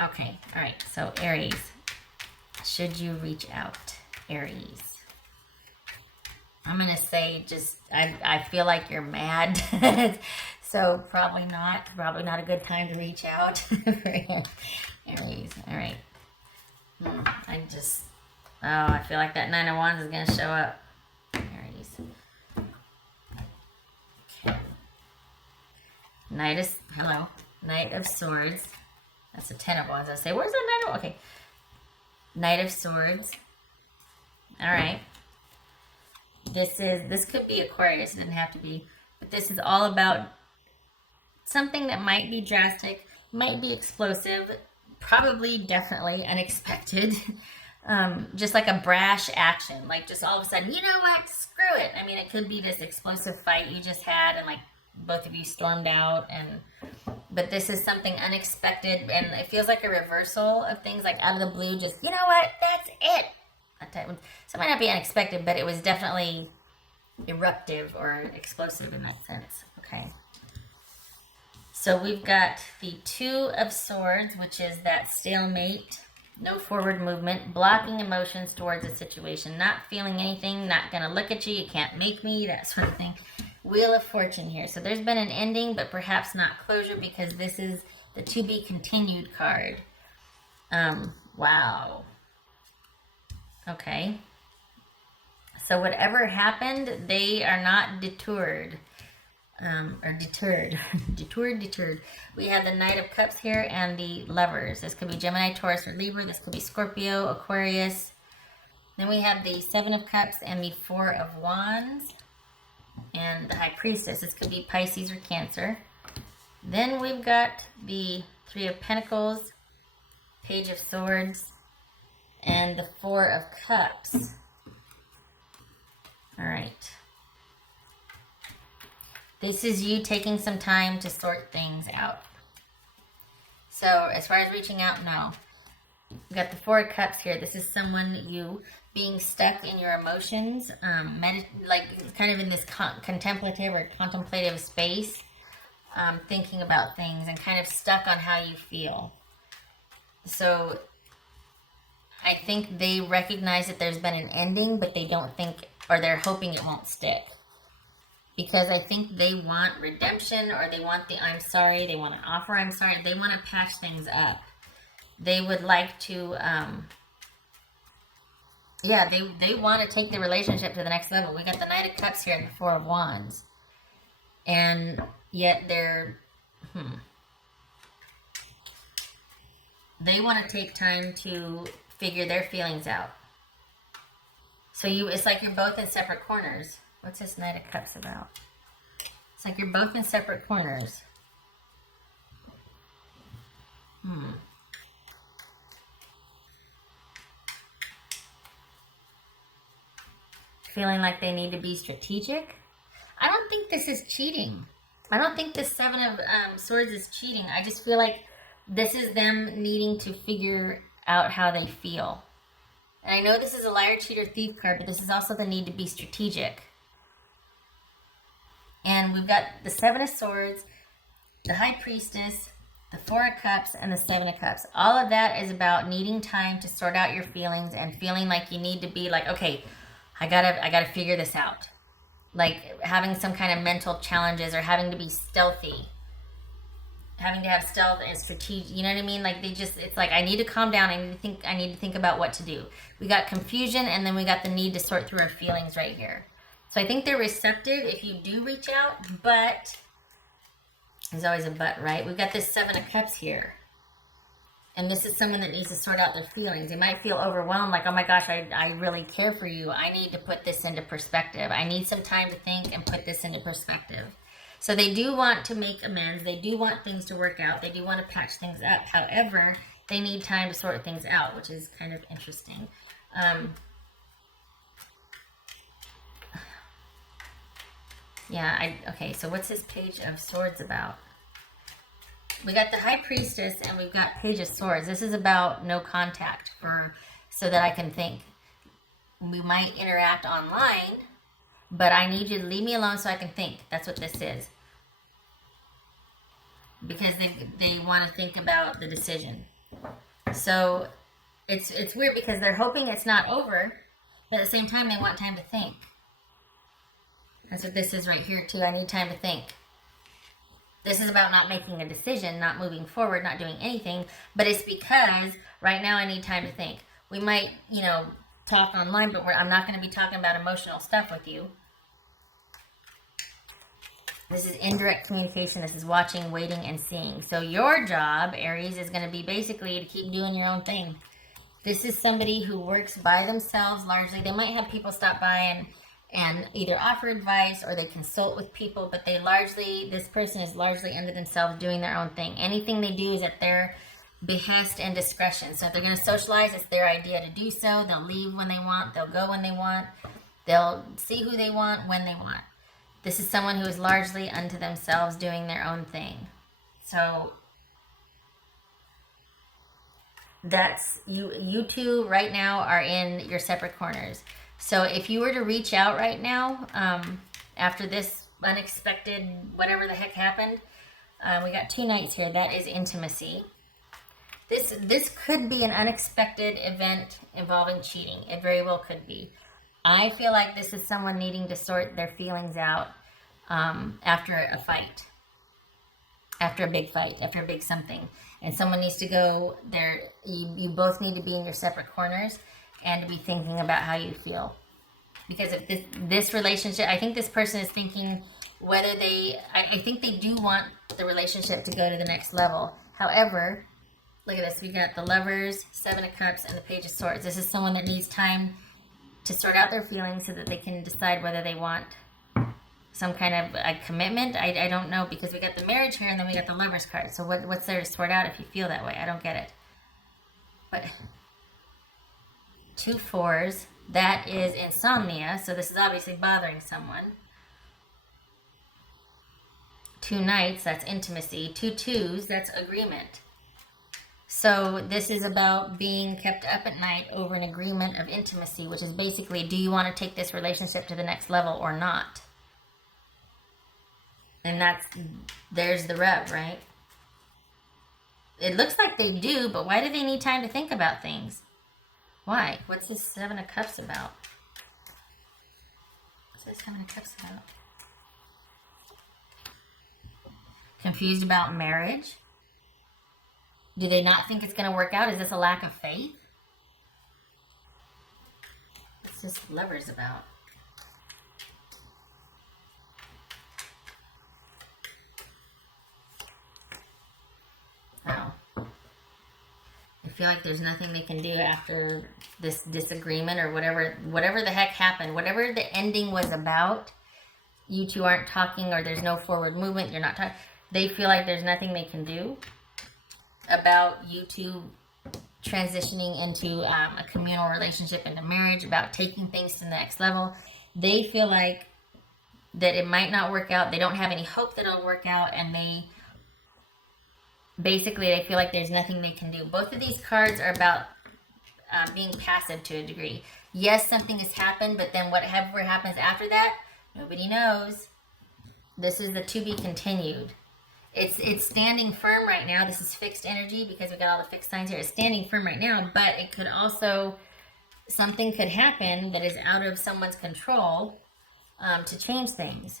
Okay, all right. So Aries, should you reach out, Aries? I'm gonna say just I feel like you're mad, so probably not. Probably not a good time to reach out for Aries. All right. I just I feel like that Nine of Wands is gonna show up, Aries. Okay. Knight of Swords. That's a Ten of Wands. I say, where's the Knight of? Okay, Knight of Swords. All right. This could be Aquarius. It doesn't have to be, but this is all about something that might be drastic, might be explosive, probably definitely unexpected. Just like a brash action, like just all of a sudden, you know what, screw it. I mean, it could be this explosive fight you just had, and like both of you stormed out, but this is something unexpected, and it feels like a reversal of things, like out of the blue. Just, you know what, that's it. So it might not be unexpected, but it was definitely eruptive or explosive in that sense. Okay. So we've got the Two of Swords, which is that stalemate, no forward movement, blocking emotions towards a situation, not feeling anything, not going to look at you, you can't make me, that sort of thing. Wheel of Fortune here. So there's been an ending, but perhaps not closure, because this is the to be continued card. Wow. Okay. So whatever happened, they are not deterred. Deterred. We have the Knight of Cups here and the Lovers. This could be Gemini, Taurus, or Libra. This could be Scorpio, Aquarius. Then we have the Seven of Cups and the Four of Wands and the High Priestess. This could be Pisces or Cancer. Then we've got the Three of Pentacles, Page of Swords, and the Four of Cups. All right. This is you taking some time to sort things out. So as far as reaching out, no. We've got the Four of Cups here. This is someone, you, being stuck in your emotions, like kind of in this contemplative or contemplative space, thinking about things and kind of stuck on how you feel. So I think they recognize that there's been an ending, but they don't think, or they're hoping it won't stick. Because I think they want redemption, or they want the I'm sorry, they want to offer I'm sorry, they want to patch things up. They would like to, they want to take the relationship to the next level. We got the Knight of Cups here and the Four of Wands. And yet they're, they want to take time to figure their feelings out. So it's like you're both in separate corners. What's this Knight of Cups about? It's like you're both in separate corners. Feeling like they need to be strategic. I don't think this is cheating. I don't think this Seven of Swords is cheating. I just feel like this is them needing to figure out how they feel. And I know this is a liar, cheater, thief card, but this is also the need to be strategic. And we've got the Seven of Swords, the High Priestess, the Four of Cups, and the Seven of Cups. All of that is about needing time to sort out your feelings and feeling like you need to be like, okay, I gotta figure this out. Like having some kind of mental challenges, or having to be stealthy. Having to have stealth and strategic, you know what I mean? Like it's like, I need to calm down. I need to think about what to do. We got confusion, and then we got the need to sort through our feelings right here. So I think they're receptive if you do reach out, but there's always a but, right? We've got this Seven of Cups here. And this is someone that needs to sort out their feelings. They might feel overwhelmed, like, oh my gosh, I really care for you. I need to put this into perspective. I need some time to think and put this into perspective. So they do want to make amends. They do want things to work out. They do want to patch things up. However, they need time to sort things out, which is kind of interesting. Okay, so what's this Page of Swords about? We got the High Priestess and we've got Page of Swords. This is about no contact, so that I can think. We might interact online, but I need you to leave me alone so I can think. That's what this is. Because they want to think about the decision. So it's weird because they're hoping it's not over, but at the same time they want time to think. That's what this is right here too. I need time to think. This is about not making a decision, not moving forward, not doing anything, but it's because right now I need time to think. We might, talk online, but I'm not going to be talking about emotional stuff with you. This is indirect communication. This is watching, waiting, and seeing. So your job, Aries, is going to be basically to keep doing your own thing. This is somebody who works by themselves largely. They might have people stop by and either offer advice or they consult with people, but this person is largely under themselves doing their own thing. Anything they do is at their behest and discretion. So if they're going to socialize, it's their idea to do so. They'll leave when they want. They'll go when they want. They'll see who they want when they want. This is someone who is largely unto themselves doing their own thing. So that's you two right now are in your separate corners. So if you were to reach out right now, after this unexpected, whatever the heck happened, we got 2 nights here. That is intimacy. This could be an unexpected event involving cheating. It very well could be. I feel like this is someone needing to sort their feelings out after a fight, after a big fight, after a big something. And someone needs to go there. You both need to be in your separate corners and to be thinking about how you feel. Because if this relationship, I think this person is thinking whether I think they do want the relationship to go to the next level. However, look at this. We got the Lovers, 7 of Cups, and the Page of Swords. This is someone that needs time to sort out their feelings so that they can decide whether they want some kind of a commitment. I don't know, because we got the Marriage here and then we got the Lovers card. So what's there to sort out if you feel that way? I don't get it. But 2 4s, that is insomnia. So this is obviously bothering someone. 2 Knights, that's intimacy. 2 2s, that's agreement. So this is about being kept up at night over an agreement of intimacy, which is basically, do you want to take this relationship to the next level or not? And there's the rub, right? It looks like they do, but why do they need time to think about things? Why? What's this 7 of Cups about? What's this 7 of Cups about? Confused about marriage? Do they not think it's going to work out? Is this a lack of faith? What's this Lovers about? Oh. I feel like there's nothing they can do after this disagreement or whatever the heck happened. Whatever the ending was about, you two aren't talking, or there's no forward movement, you're not talking. They feel like there's nothing they can do about you two transitioning into a communal relationship, into marriage, about taking things to the next level. They feel like that it might not work out. They don't have any hope that it'll work out, and they feel like there's nothing they can do. Both of these cards are about being passive to a degree. Yes, something has happened, but then whatever happens after that, nobody knows. This is the to be continued. It's standing firm right now. This is fixed energy because we got all the fixed signs here. It's standing firm right now, but it could also, something could happen that is out of someone's control to change things.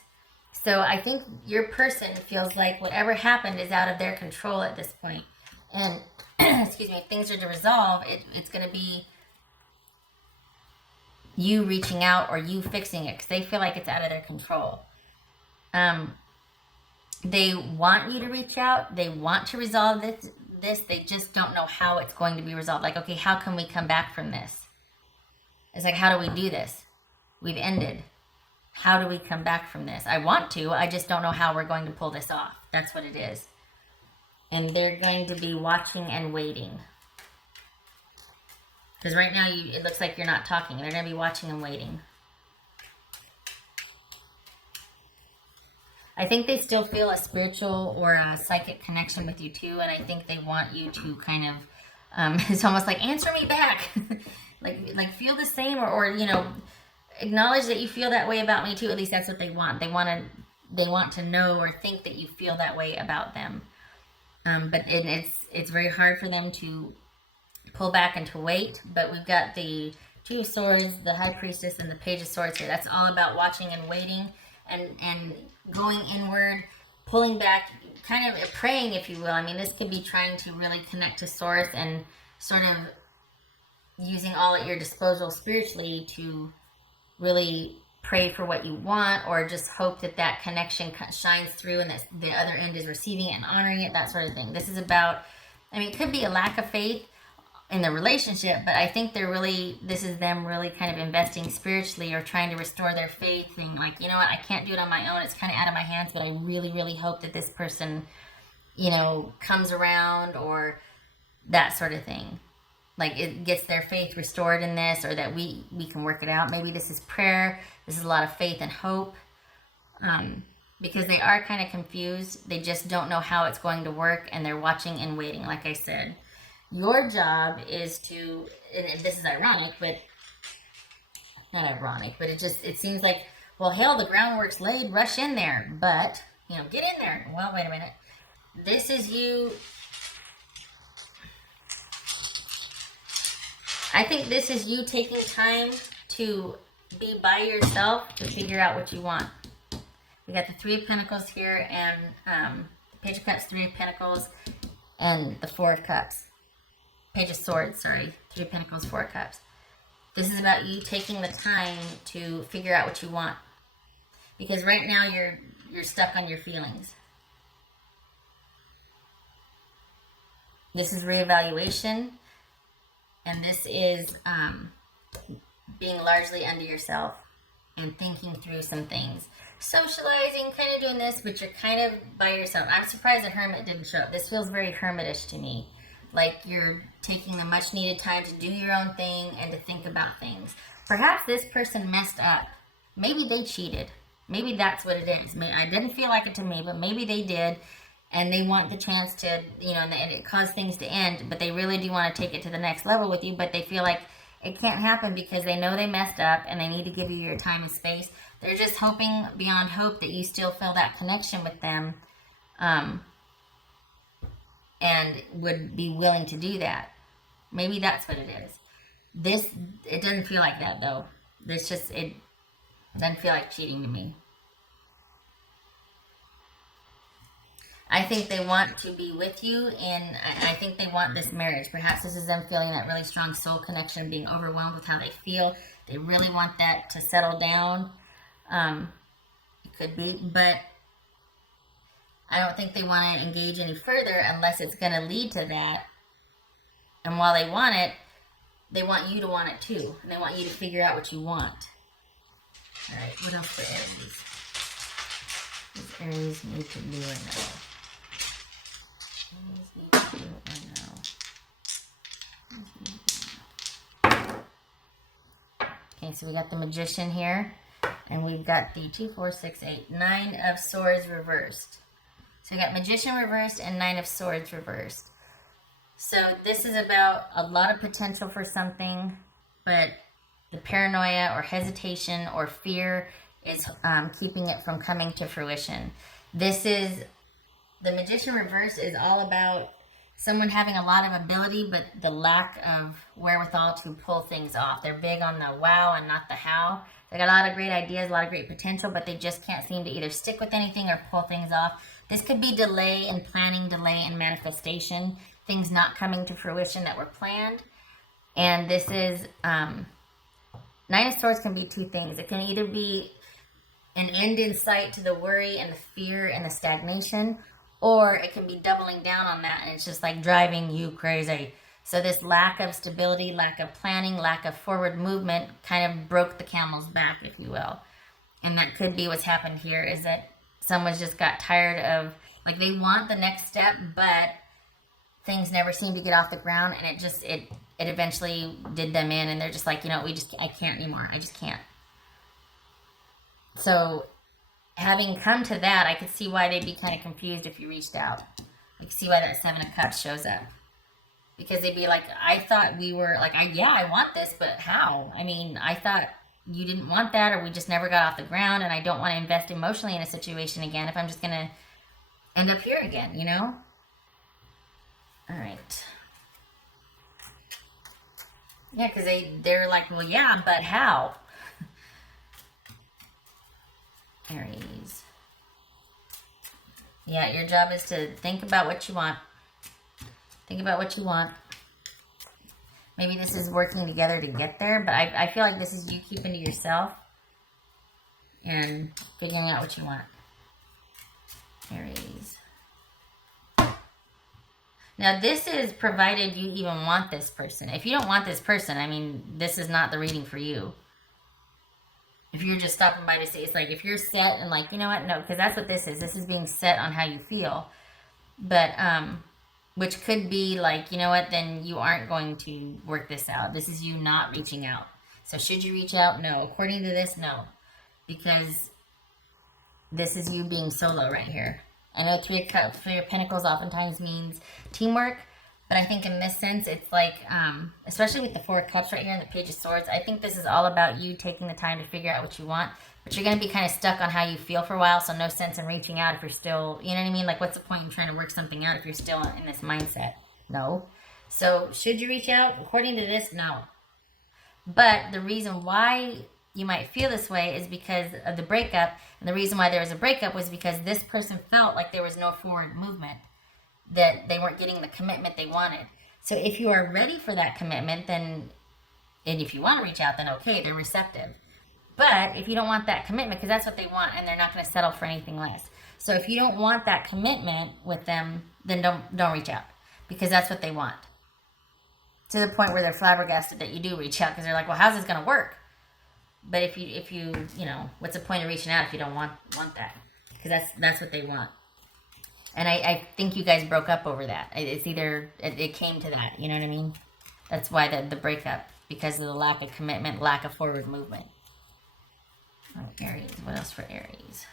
So I think your person feels like whatever happened is out of their control at this point. And, excuse me, if things are to resolve, it's going to be you reaching out or you fixing it because they feel like it's out of their control. They want you to reach out. They want to resolve this. They just don't know how it's going to be resolved. Like, okay, how can we come back from this? It's like, how do we do this? We've ended. How do we come back from this? I want to. I just don't know how we're going to pull this off. That's what it is. And they're going to be watching and waiting. Because right now, it looks like you're not talking. They're going to be watching and waiting. I think they still feel a spiritual or a psychic connection with you too, and I think they want you to kind of, it's almost like, answer me back. like feel the same, or acknowledge that you feel that way about me too. At least that's what they want. They want to know or think that you feel that way about them. But it's very hard for them to pull back and to wait. But we've got the Two of Swords, the High Priestess, and the Page of Swords here. That's all about watching and waiting, and going inward, pulling back, kind of praying, if you will. I mean, this could be trying to really connect to Source and sort of using all at your disposal spiritually to really pray for what you want, or just hope that that connection shines through and that the other end is receiving it and honoring it, that sort of thing. This is about, I mean, it could be a lack of faith in the relationship, but I think they're really, this is them really kind of investing spiritually or trying to restore their faith and like, you know what, I can't do it on my own. It's kind of out of my hands, but I really, really hope that this person, you know, comes around, or that sort of thing. Like it gets their faith restored in this, or that we can work it out. Maybe this is prayer. This is a lot of faith and hope, because they are kind of confused. They just don't know how it's going to work, and they're watching and waiting, like I said. Your job is to, and this is ironic, but not ironic, but it seems like, well, hell, the groundwork's laid, rush in there, but, you know, get in there. Well, wait a minute. This is you. I think this is you taking time to be by yourself to figure out what you want. We got the Three of Pentacles here, and the Page of Cups, Three of Pentacles, and the Four of Cups. Page of Swords, sorry. Three of Pentacles, Four of Cups. This is about you taking the time to figure out what you want. Because right now you're stuck on your feelings. This is reevaluation. And this is being largely under yourself and thinking through some things. Socializing, kind of doing this, but you're kind of by yourself. I'm surprised the Hermit didn't show up. This feels very hermitish to me. Like you're taking the much needed time to do your own thing and to think about things. Perhaps this person messed up. Maybe they cheated. Maybe that's what it is. I didn't feel like it to me, but maybe they did. And they want the chance to, you know, and it caused things to end, but they really do want to take it to the next level with you, but they feel like it can't happen because they know they messed up and they need to give you your time and space. They're just hoping beyond hope that you still feel that connection with them, and would be willing to do that. Maybe that's what it is. It doesn't feel like that though. It doesn't feel like cheating to me. I think they want to be with you, and I think they want this marriage. Perhaps this is them feeling that really strong soul connection, being overwhelmed with how they feel. They really want that to settle down. It could be, but I don't think they want to engage any further unless it's going to lead to that. And while they want it, they want you to want it too. And they want you to figure out what you want. All right, what else for Aries? What does Aries need to do right now? Okay, so we got the Magician here, and we've got the 2, 4, 6, 8, 9 of Swords reversed. So we got Magician reversed and 9 of Swords reversed. So this is about a lot of potential for something, but the paranoia or hesitation or fear is keeping it from coming to fruition. The Magician reverse is all about someone having a lot of ability, but the lack of wherewithal to pull things off. They're big on the wow and not the how. They got a lot of great ideas, a lot of great potential, but they just can't seem to either stick with anything or pull things off. This could be delay in planning, delay in manifestation, things not coming to fruition that were planned. And this is, Nine of Swords can be two things. It can either be an end in sight to the worry and the fear and the stagnation, or it can be doubling down on that, and it's just like driving you crazy. So this lack of stability, lack of planning, lack of forward movement kind of broke the camel's back, if you will. And that could be what's happened here, is that someone's just got tired of, like, they want the next step, but things never seem to get off the ground, and it eventually did them in, and they're just like, you know, I can't anymore. I just can't. So having come to that, I could see why they'd be kind of confused if you reached out. I could see why that 7 of Cups shows up. Because they'd be like, I thought we were, like, I want this, but how? I mean, I thought you didn't want that, or we just never got off the ground, and I don't want to invest emotionally in a situation again if I'm just going to end up here again, you know? All right. Yeah, because they're like, well, yeah, but how? Aries. Yeah, your job is to think about what you want. Think about what you want. Maybe this is working together to get there, but I feel like this is you keeping to yourself and figuring out what you want. Aries. Now, this is provided you even want this person. If you don't want this person, I mean, this is not the reading for you. If you're just stopping by to say, it's like if you're set and like, you know what, no, because that's what this is. This is being set on how you feel. But, which could be like, you know what, then you aren't going to work this out. This is you not reaching out. So should you reach out? No. According to this, no. Because this is you being solo right here. I know Three of Pentacles oftentimes means teamwork, but I think in this sense, it's like, especially with the Four of Cups right here and the Page of Swords, I think this is all about you taking the time to figure out what you want, but you're going to be kind of stuck on how you feel for a while, so no sense in reaching out if you're still, you know what I mean? Like, what's the point in trying to work something out if you're still in this mindset? No. So, should you reach out? According to this, no. But the reason why you might feel this way is because of the breakup, and the reason why there was a breakup was because this person felt like there was no forward movement, that they weren't getting the commitment they wanted. So if you are ready for that commitment, then, and if you want to reach out, then okay, they're receptive. But if you don't want that commitment, because that's what they want, and they're not going to settle for anything less. So if you don't want that commitment with them, then don't reach out, because that's what they want. To the point where they're flabbergasted that you do reach out, because they're like, well, how's this going to work? But if you what's the point of reaching out if you don't want that? Because that's what they want. And I think you guys broke up over that. It's either, it came to that, you know what I mean? That's why the breakup, because of the lack of commitment, lack of forward movement. Oh, Aries, what else for Aries?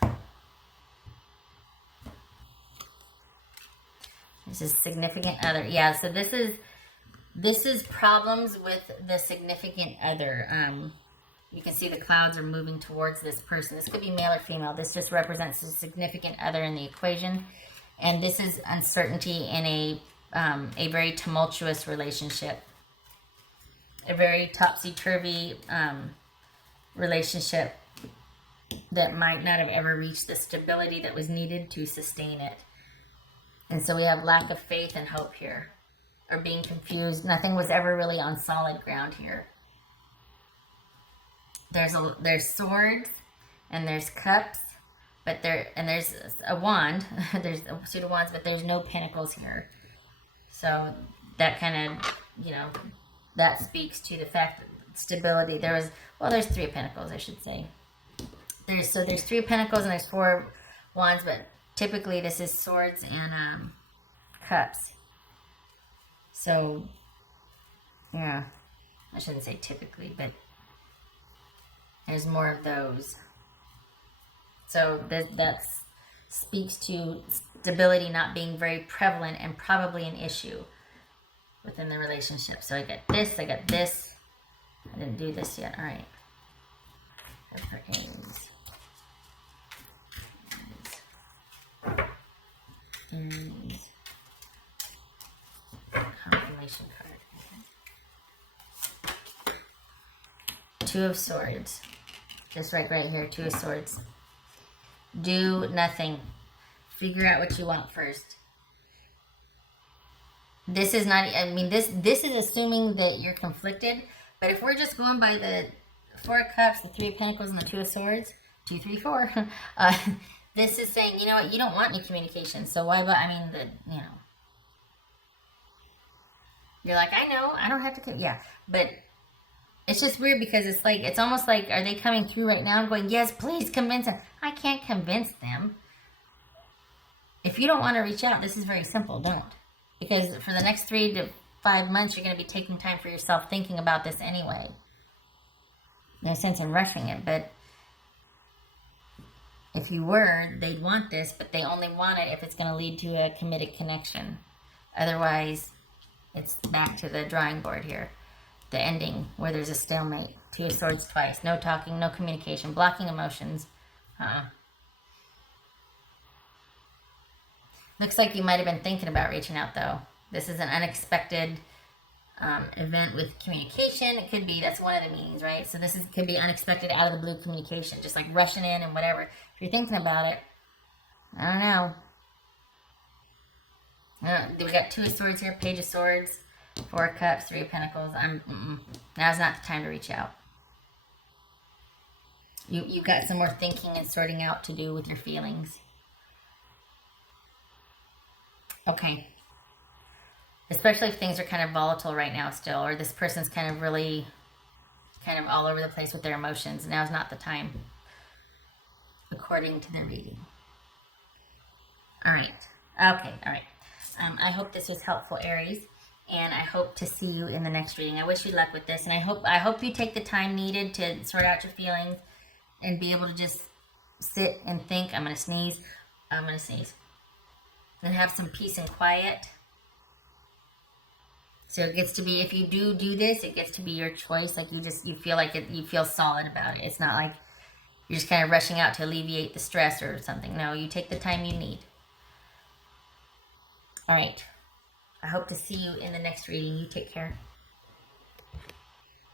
This is significant other. Yeah, so this is problems with the significant other. You can see the clouds are moving towards this person. This could be male or female. This just represents a significant other in the equation. And this is uncertainty in a very tumultuous relationship. A very topsy-turvy relationship that might not have ever reached the stability that was needed to sustain it. And so we have lack of faith and hope here. Or being confused. Nothing was ever really on solid ground here. There's swords and there's cups, but there's a wand. There's a suit of wands, but there's no pentacles here. So that kind of, that speaks to the fact that stability. There's Three of Pentacles, I should say. There's Three of Pentacles and there's Four Wands, but typically this is swords and cups. So yeah, I shouldn't say typically, but there's more of those. So that speaks to stability not being very prevalent and probably an issue within the relationship. So I got this. I didn't do this yet. All right. For Aries. Aries. Confirmation card. Two of Swords. Just right here. Two of Swords. Do nothing. Figure out what you want first. This is not, this is assuming that you're conflicted. But if we're just going by the Four of Cups, the Three of Pentacles, and the Two of Swords, 2, 3, 4, this is saying, you know what, you don't want any communication. So why, you're like, I know, I don't have to, yeah. But it's just weird because it's almost like, are they coming through right now and going, yes, please convince them. I can't convince them. If you don't want to reach out, this is very simple. Don't. Because for the next 3 to 5 months, you're going to be taking time for yourself thinking about this anyway. No sense in rushing it, but if you were, they'd want this, but they only want it if it's going to lead to a committed connection. Otherwise, it's back to the drawing board here. The ending, where there's a stalemate. Two of Swords twice. No talking, no communication. Blocking emotions. Looks like you might have been thinking about reaching out, though. This is an unexpected event with communication. It could be, that's one of the meanings, right? So this could be unexpected, out of the blue communication, just like rushing in and whatever. If you're thinking about it, I don't know. We got Two of Swords here, Page of Swords, Four of Cups, Three of Pentacles. Now's not the time to reach out. You've got some more thinking and sorting out to do with your feelings. Okay. Especially if things are kind of volatile right now still, or this person's kind of really kind of all over the place with their emotions. Now's not the time, according to the reading. All right. Okay. All right. I hope this was helpful, Aries, and I hope to see you in the next reading. I wish you luck with this, and I hope you take the time needed to sort out your feelings and be able to just sit and think. I'm going to sneeze. I'm going to sneeze. And have some peace and quiet. So it gets to be, if you do this, it gets to be your choice. Like you feel like it, you feel solid about it. It's not like you're just kind of rushing out to alleviate the stress or something. No, you take the time you need. All right. I hope to see you in the next reading. You take care.